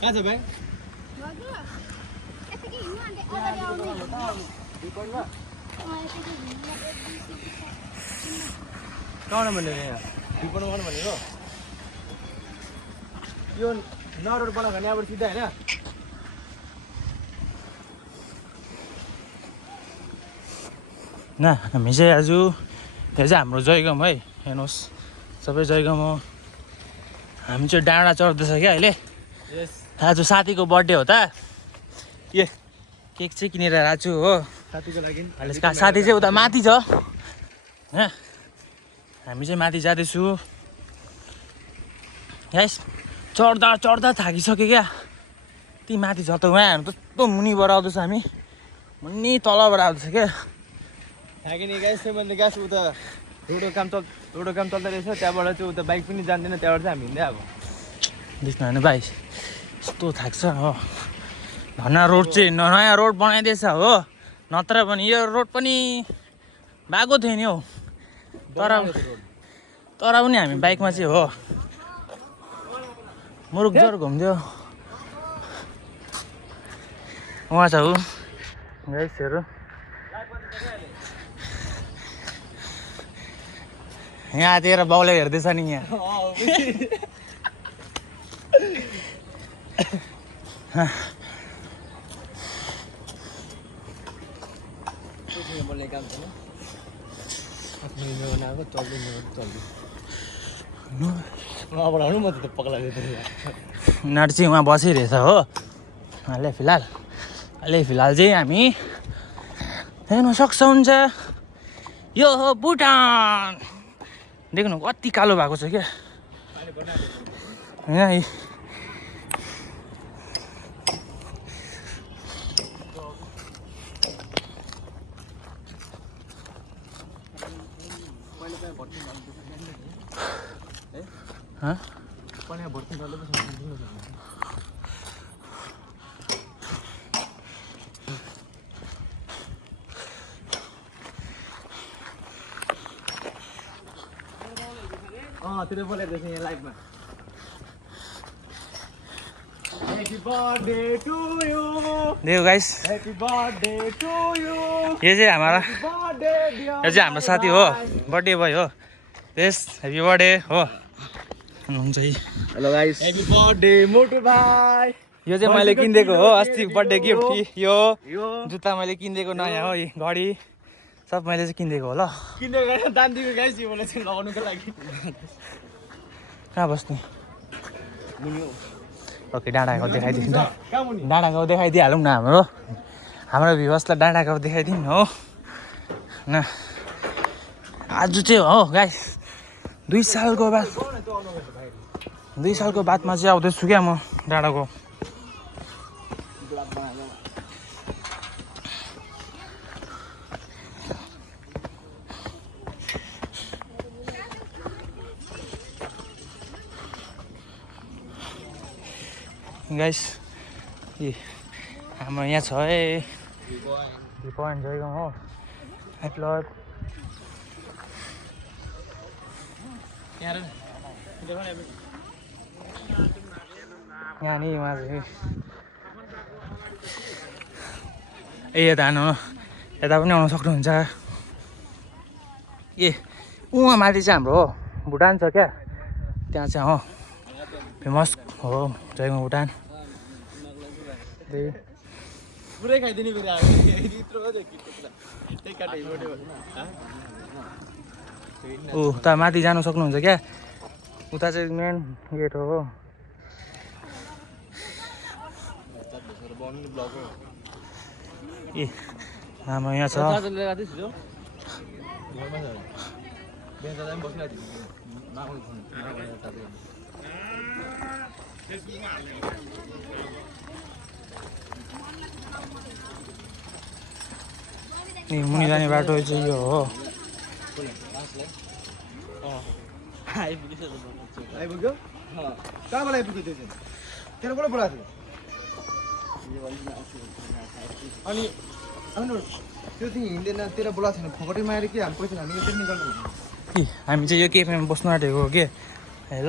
कहाँ छ भाइ कहाँ भन्ने यहाँ टिपन वन भनेको यो नरोड बनाएको भने यहाँबाट सिधा होइन ना हामी चाहिँ आज यो चाहिँ हाम्रो जयगाउँ है हेर्नुहोस् सबै जयगाउँ हो हामी चाहिँ डाँडा चढ्दैछ क्या अहिले आज साथीको बर्थडे हो त के केक चाहिँ किनेर आएको छु हो साथीको लागि अहिले साथी चाहिँ उता माथि छ यहाँ हामी चाहिँ माथि जाँदैछु यस चढ्दा चढ्दा थाकिसक्यो क्या ती माथि छ त उहाँहरू त्यस्तो मुनिबाट आउँदैछ हामी मुनि तलबाट आउँदैछ क्या थाकिने गाइस मैले गाइस उता रोडको काम चल्दै रहेछ त्यहाँबाट चाहिँ उता बाइक पनि जान्दैन त्यहाँबाट चाहिँ हामी हिँड्दै आएको देख्नु होइन भाइ यस्तो थाक्छ हो धन्ना रोड चाहिँ नयाँ रोड बनाइदिएछ हो नत्र भने यो रोड पनि भएको थियो नि हौ तर पनि हामी बाइकमा चाहिँ हो मुरुकजर घुम्थ्यो उहाँ छ ऊ गाइसहरू यहाँ आएर बाउले हेर्दैछ नि यहाँ बोल्ने काम छैन म त पक्ला उनीहरू चाहिँ उहाँ बसिरहेछ हो अहिले फिलहाल चाहिँ हामी हेर्नु सक्नुहुन्छ यो हो भुटान देख्नु कति कालो भएको छ क्या होइन त्यो बोलाइदिएछ यहाँ लाइभमा Happy birthday to you. देखो guys Happy birthday to you. यो चाहिँ हाम्रो Birthday dear. यो चाहिँ हाम्रो साथी हो बर्थडे बोय हो यस हेप्पी बर्थडे हो हुनुहुन्छ है हेलो गाइस Happy birthday मोटु भाइ यो चाहिँ मैले किनिदिएको हो अस्ति बर्थडे गिफ्ट यो जुत्ता मैले किनिदिएको नयाँ हो घडी सब मैले चाहिँ किनिदिएको हो ल किनेको दाम दिएको गाइस यो मलाई चाहिँ लगाउनुको लागि कहाँ बस्ने ओके डाँडागाउँ देखाइदिउँ न डाँडागाउँ देखाइदिइहालौँ न हाम्रो भ्युवर्सलाई डाँडागाउँ देखाइदिउँ न हो न आज चाहिँ हो गाइस 2 सालको बादमा चाहिँ आउँदैछु क्या म डाँडागाउँ गाइस हाम्रो यहाँ छ है भ्यू पोइन्ट जयगाउँ हो प्लट यहाँ नि उहाँ चाहिँ यता यता पनि आउन सक्नुहुन्छ उहाँ माथि चाहिँ हाम्रो हो भुटान छ क्या त्यहाँ चाहिँ हो फेमस हो जयगाउँ भुटान पुरै खाइदिने फेरि उता माथि जानु सक्नुहुन्छ क्या उता चाहिँ मेन गेट हो हाम्रो यहाँ छ मुनि जाने बाटो चाहिँ यो हो आइपुग्यो कहाँबाट आइपुग्यो त्यो चाहिँ तेरोबाट बोलाएको थियो अनि त्यो चाहिँ हिँड्दैन तेरो बोलाएको छैन फोकटैमा आएर के हामी पैसा हामी त्यो निकाल्नु हामी चाहिँ यो केफेमा बस्नु आँटेको हो के ल